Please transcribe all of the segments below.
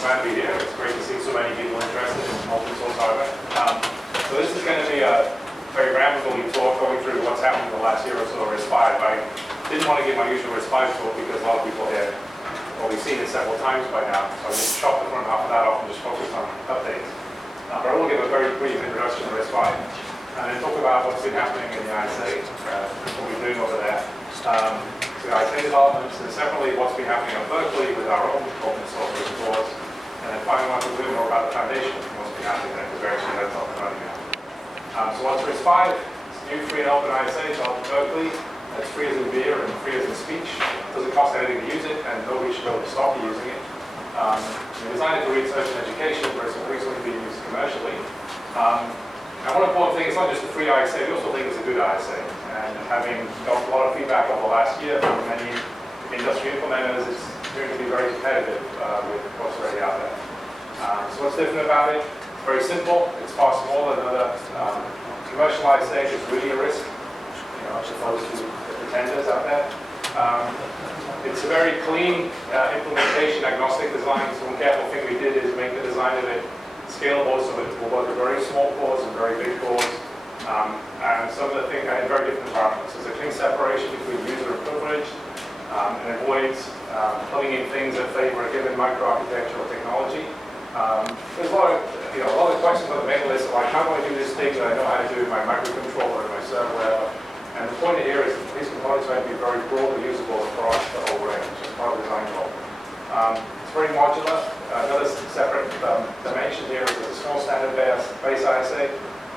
glad to be here. It's great to see so many people interested in open source hardware. So this is going to be a very rambling talk going through what's happened in the last year or so at RISC-V. I didn't want to give my usual RISC-V talk because a lot of people here have already seen it several times by now. So I will chop the front half of that off and just focus on updates. But I will give a very brief introduction to RISC-V and then talk about what's been happening in the United States, what we're doing over there. So the ISA developments, and separately what's been happening at Berkeley with our own open source open source, and then finally want to learn more about the foundation and what's been happening there, because we're actually that's up and running now. So what's RISC-V? It's new free and open ISA developed at Berkeley. It's free as in beer and free as in speech. It doesn't cost anything to use it, and nobody should be able to stop you using it. We designed it for research and education, but it's recently being used commercially. And one important thing, it's not just a free ISA, we also think it's a good ISA. And having got a lot of feedback over the last year from many industry implementers, it's going to be very competitive with what's already out there. So what's different about it? It's very simple. It's far smaller than other commercial ISAs. It's really a RISC, as opposed to the pretenders out there. It's a very clean implementation, agnostic design. So one careful thing we did is make the design of it scalable, so it will work with very small cores and very big cores. And some of the things are in very different environments. There's a clean separation between user and privilege, and avoids plugging in things that favor a given microarchitecture or technology. There's a lot of questions on the main list, like how do I do this thing that I know how to do in my microcontroller and my server, whatever. And the point here is that these components might be very broadly usable across the whole range as part of the design goal. It's very modular. Another separate dimension here is there's a small standard base ISA,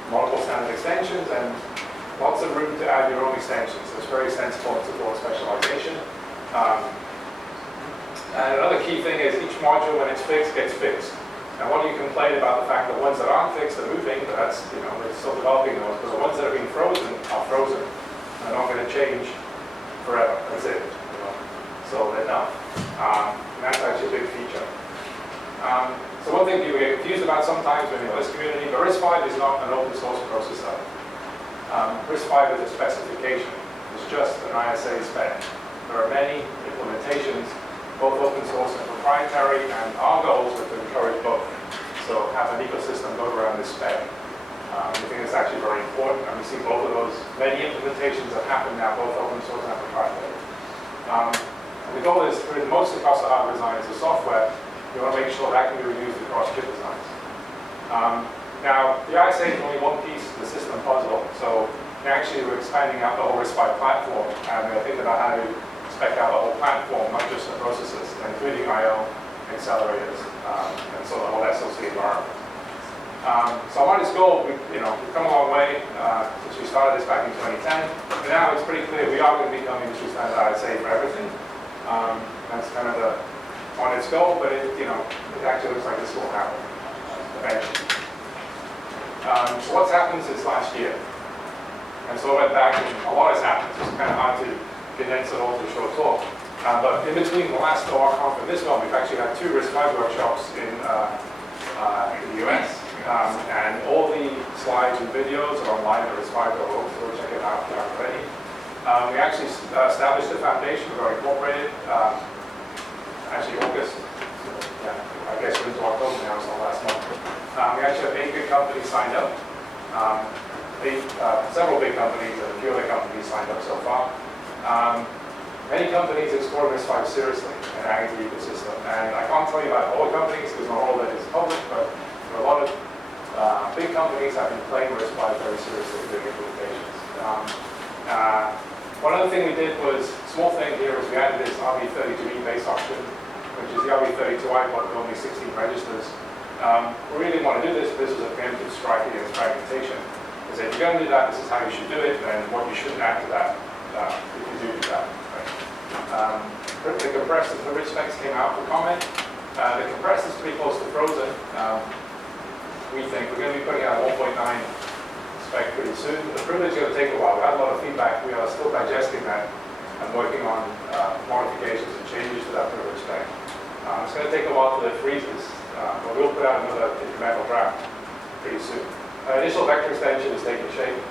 multiple standard extensions, and lots of room to add your own extensions. So it's very sensible and supports specialization. And another key thing is each module, when it's fixed, gets fixed. And what do you complain about the fact that ones that aren't fixed are moving, but that's, we're still developing those, but the ones that have been frozen are frozen. They're not going to change forever. That's it. So they're done. And that's actually a big feature. So one thing you get confused about sometimes when you're in this community, but RISC-V is not an open source processor. RISC-V is a specification. It's just an ISA spec. There are many implementations, both open source and proprietary, and our goals are to encourage both. So have an ecosystem built around this spec. We think it's actually very important, and we see both of those, many implementations that happen now, both open source and proprietary. And the goal is, for most across the hardware design is the software. You want to make sure that can be reused across chip designs. Now, the ISA is only one piece of the system puzzle, so actually we're expanding out the whole RISC-V platform, and we're thinking about how to spec out the whole platform, not just the processors, including I/O, accelerators, and so the whole SoC environment. So on this goal, we've come a long way since we started this back in 2010. But now it's pretty clear we are going to become industry standard ISA for everything. That's kind of on its goal, but it actually looks like this will happen eventually. So what's happened since last year? And so I went back, and a lot has happened. So it's kind of hard to condense it all to a short talk. But in between the last ORCONF and this one, we've actually had 2 RISC-V workshops in the US. And all the slides and videos are online at RISC-V.org, so check it out if you haven't already. We actually established a foundation. We've already incorporated, actually August. Yeah, I guess we're into October now, so last month. We actually have 8 big companies signed up. Several big companies and a few other companies signed up so far. Many companies explore RISC-V seriously and adding to the ecosystem. And I can't tell you about all the companies because not all of it is public, but there are a lot of big companies have been playing RISC-V very seriously doing implementations. One other thing we did was, small thing here, is we added this RV32E base option, which is the RV32i but with only 16 registers. We really didn't want to do this, but this was a preemptive strike against fragmentation. Because if you're going to do that, this is how you should do it, and what you shouldn't add to that if you do that. Right? The compressor, the rich specs came out for comment. The compressor is pretty close to frozen. We think we're going to be putting out 1.9 spec pretty soon. The privilege is going to take a while. We had a lot of feedback. We are still digesting that and working on modifications and changes to that privilege spec. It's going to take a while till it freezes, but we'll put out another incremental draft pretty soon. Initial vector extension is taking shape.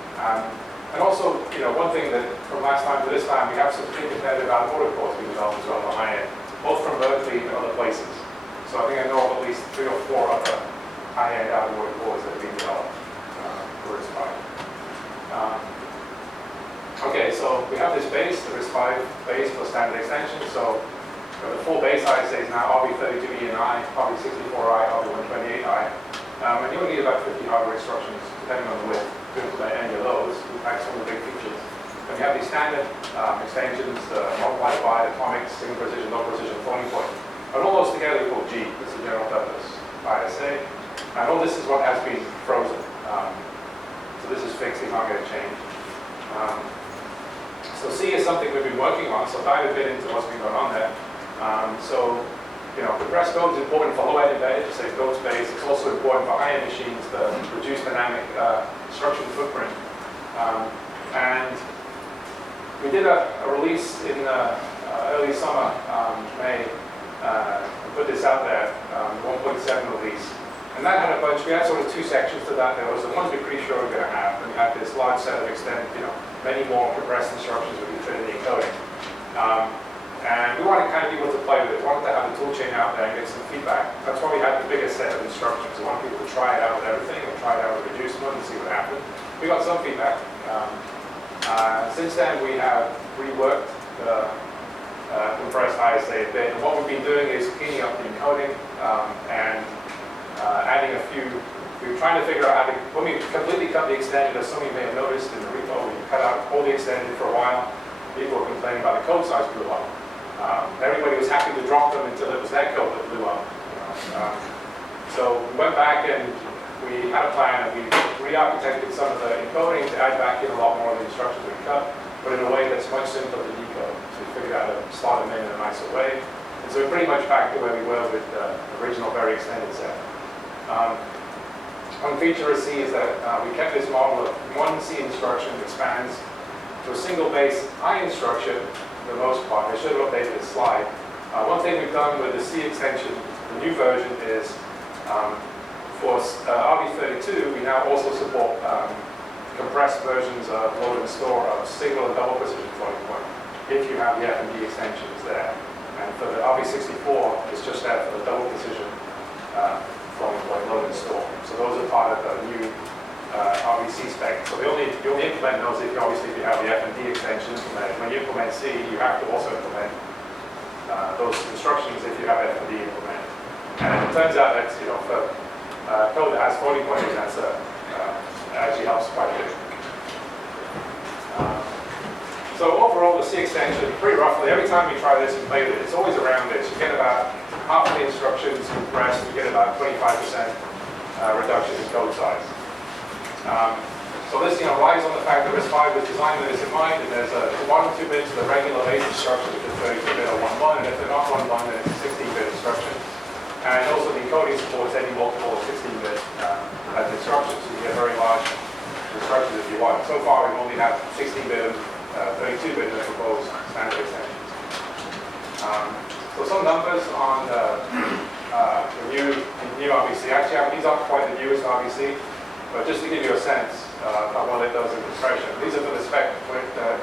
And also, one thing that from last time to this time, we have some pretty competitive out-of-order cores being developed as well on the high end, both from Berkeley and other places. So I think I know of at least 3 or 4 other high-end out-of-order boards that have been developed for RISC-V. Okay, so we have this base, the RISC-V base plus standard extension. So the full base ISA is now RB32E and I, RB64I, RB128I. And you only need about 50 hardware instructions, depending on the width, to implement any of those. We have some of the big features. And we have these standard extensions, the multiply by, atomic, single precision, low precision, floating point. And all those together we call G. This is a general purpose ISA. And all this is what has been frozen. So this is fixed, you can't get it changed. So C is something we've been working on, so dive a bit into what's been going on there. So, compressed code is important for low-end embedded, to say code space. It's also important for high-end machines to reduce dynamic instruction footprint. And we did a release in early summer, May, put this out there, the 1.7 release. And that had a bunch, we had sort of 2 sections to that. There was the ones we're pretty sure we're going to have, and we had this large set of extended, many more compressed instructions we could fit in the encoding. And we wanted kind of people to play with it. We wanted to have the tool chain out there and get some feedback. That's why we had the biggest set of instructions. We wanted people to try it out with everything, and try it out with reduced one and see what happened. We got some feedback. Since then, we have reworked the compressed ISA a bit. And what we've been doing is cleaning up the encoding and adding a few. We were trying to figure out how to, when we completely cut the extended, as some of you may have noticed in the repo, we cut out all the extended for a while. People were complaining about the code size blew up. Everybody was happy to drop them until it was that code that blew up. So we went back and we had a plan, and we re-architected some of the encoding to add back in a lot more of the instructions we cut, but in a way that's much simpler to decode. So we figured out how to slot them in a nicer way. And so we're pretty much back to where we were with the original very extended set. One feature of C is that we kept this model of one C instruction expands to a single base I instruction for the most part. I should have updated this slide. One thing we've done with the C extension, the new version, is for RB32, we now also support compressed versions of load and store of single and double precision floating point, if you have the F&D extensions there. And for the RB64, it's just there for the double precision floating point load and store. So those are part of the new RBC spec. So you only implement those if you have the F&D extension implemented. When you implement C, you have to also implement those instructions if you have F&D implemented. And it turns out that for code that has floating point, that actually helps quite a bit. So overall, the C extension, pretty roughly, every time we try this and play with it, it's always around this. You get about half of the instructions compressed, you get about 25% reduction in code size. So this relies on the fact that RISC-V was designed with this in mind, and there's 1 and 2 bits of the regular base instruction, which is 32-bit or 1-1, and if they're not 1-1, then it's a 16-bit instruction. And also the encoding supports any multiple of 16-bit as instructions, so you get very large instructions if you want. So far, we've only had 16-bit and 32-bit in the proposed standard extensions. So some numbers on the new RBC. Actually, these aren't quite the newest RBC, but just to give you a sense of what it does in compression. These are for the spec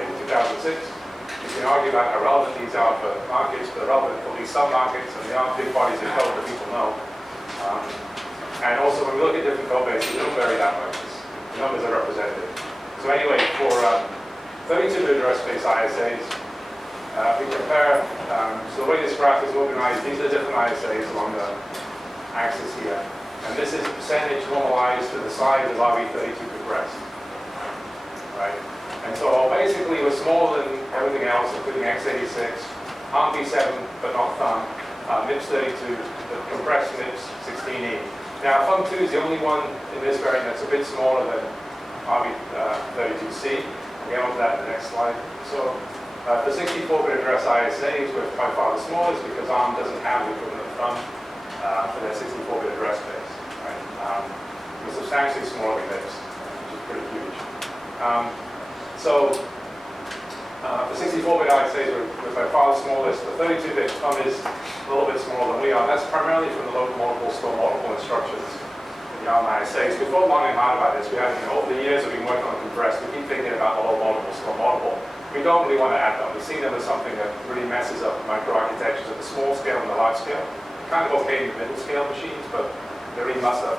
in 2006. You can argue about how relevant these are for markets, but they're relevant for these sub-markets, and they aren't big bodies of code that people know. And also, when we look at different code bases, they don't vary that much. The numbers are representative. So anyway, for 32-bit address-based ISAs, we compare, so the way this graph is organized, these are different ISAs along the axis here. And this is a percentage normalized to the size of RB32 compressed. Right? And so basically we're smaller than everything else, including x86, ARM-v7, but not thumb, MIPS32, the compressed MIPS 16E. Now, thumb2 is the only one in this variant that's a bit smaller than RB32C. We'll get on to that in the next slide. So the 64-bit address ISAs were by far the smallest because ARM doesn't have the equivalent of thumb for their 64-bit address base. Right? We're substantially smaller than MIPS, which is pretty huge. The 64-bit ISAs were by far the smallest. The 32-bit thumb is a little bit smaller than we are. That's primarily from the load multiple, store multiple instructions in the ARM ISAs. We thought long and hard about this. We had, over the years we've been working on compressed, we keep thinking about the load multiple, store multiple. We don't really want to add them. We see them as something that really messes up microarchitectures at the small scale and the large scale. kind of okay in the middle scale machines, but they're really messed up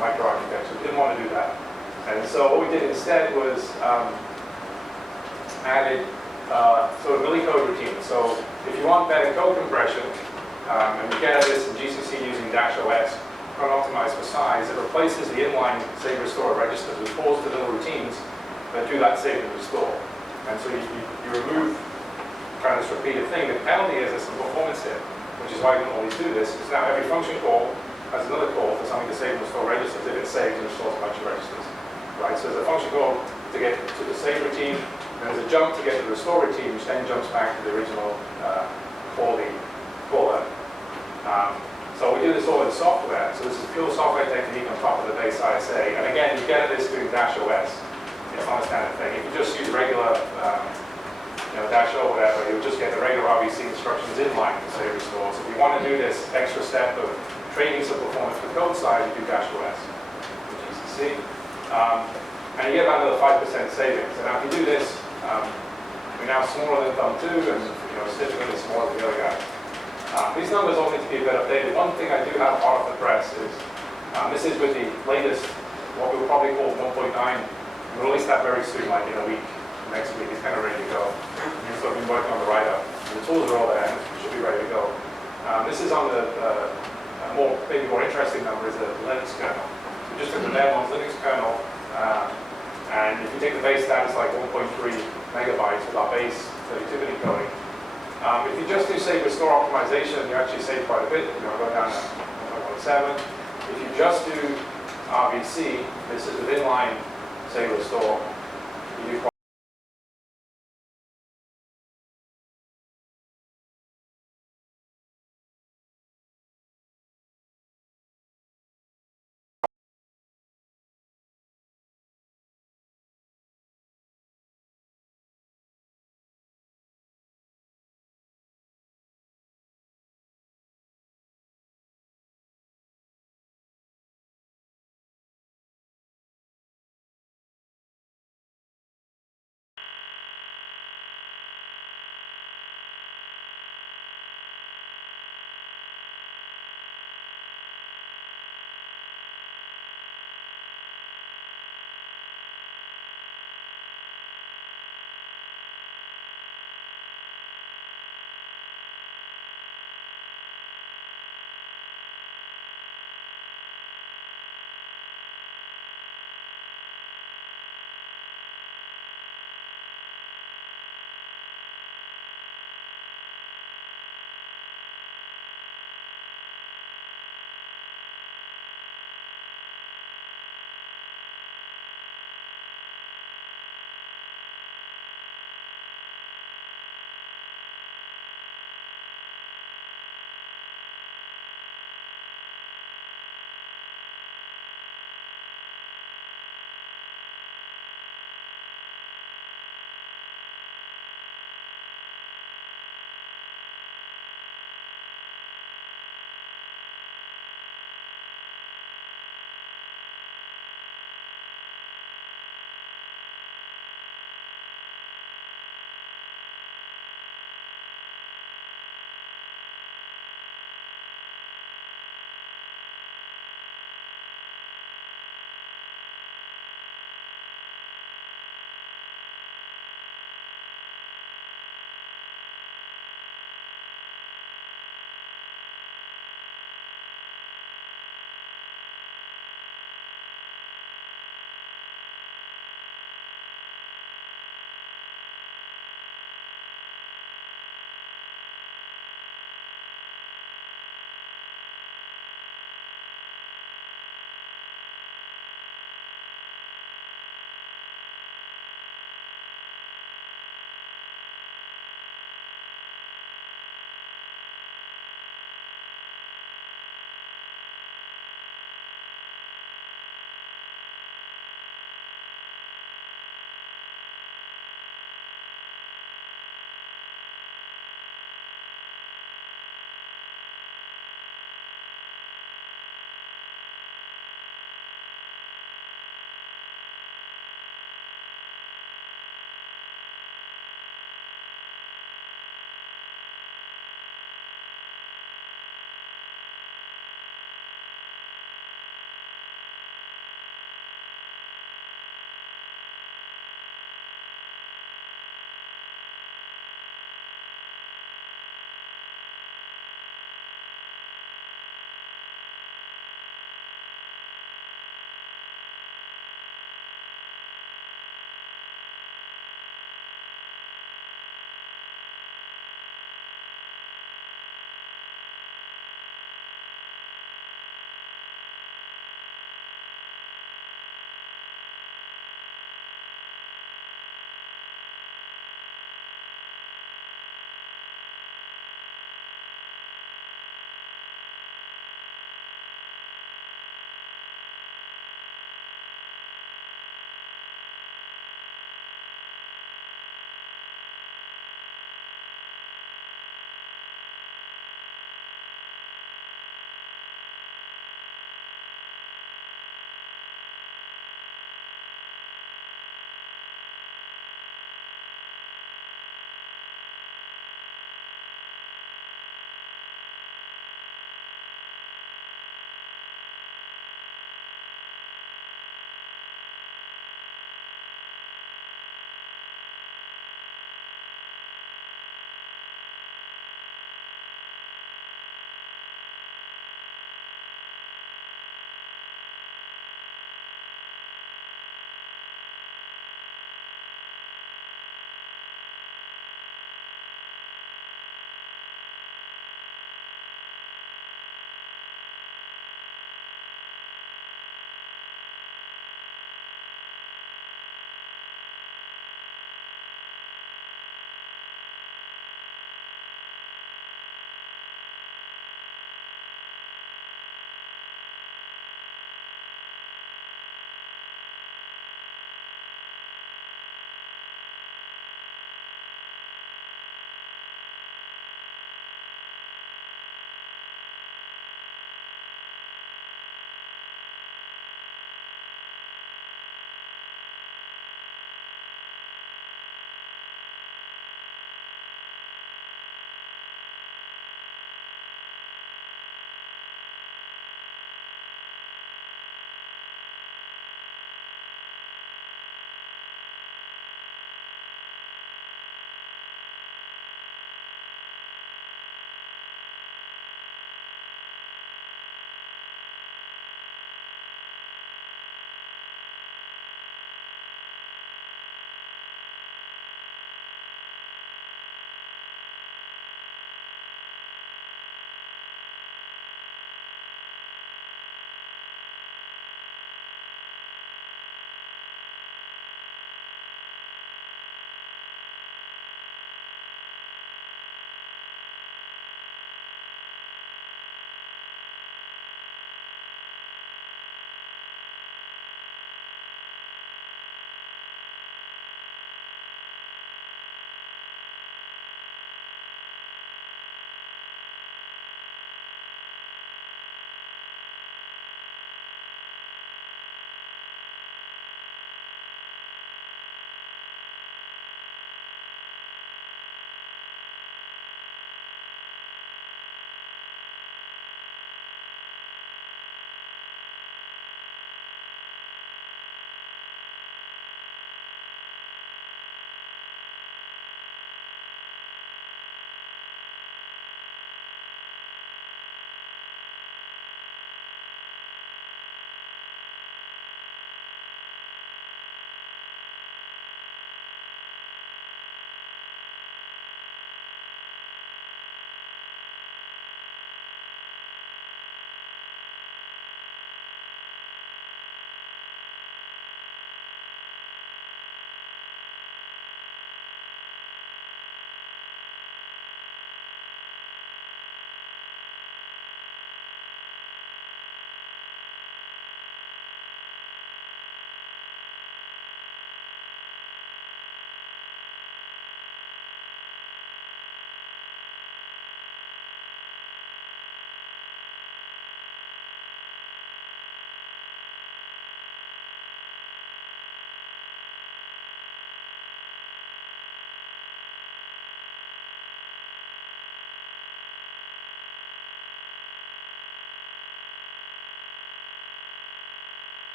microarchitecture. We didn't want to do that. And so what we did instead was added sort of millicode routines. So if you want better code compression, and we get at this in GCC using -OS, optimized for size, it replaces the inline save restore registers with calls to little routines that do that save and restore. And so you remove kind of this repeated thing. The penalty is there's some performance hit, which is why you can always do this, because now every function call has another call for something to save and restore registers if it saves and restores a bunch of registers. Right? So there's a function call to get to the save routine, and there's a jump to get to the restore routine, which then jumps back to the original caller. So we do this all in software. So this is pure software technique on top of the base ISA. And again, you get this doing -OS. It's not a standard thing. If you just use regular, -O or whatever, you'll just get the regular RBC instructions inline to save restore. So if you want to do this extra step of training some performance for code side, you do -OS with GCC. And you get about another 5% savings. And now if you do this, we're now smaller than Thumb 2, and significantly smaller than the other guy. These numbers all need to be a bit updated. One thing I do have hot off the press is, this is with the latest, what we'll probably call 1.9. We'll release that very soon, like in a week. Next week, it's kind of ready to go. So I've been working on the write-up. The tools are all there, and it should be ready to go. This is on the maybe more interesting number is the Linux kernel. We just took the bare bones Linux kernel, and if you take the base stat, it's like 1.3 megabytes with our base 32-bit encoding. If you just do save restore optimization, you actually save quite a bit. Go down to 1.7. If you just do RBC, this is with inline save restore, you do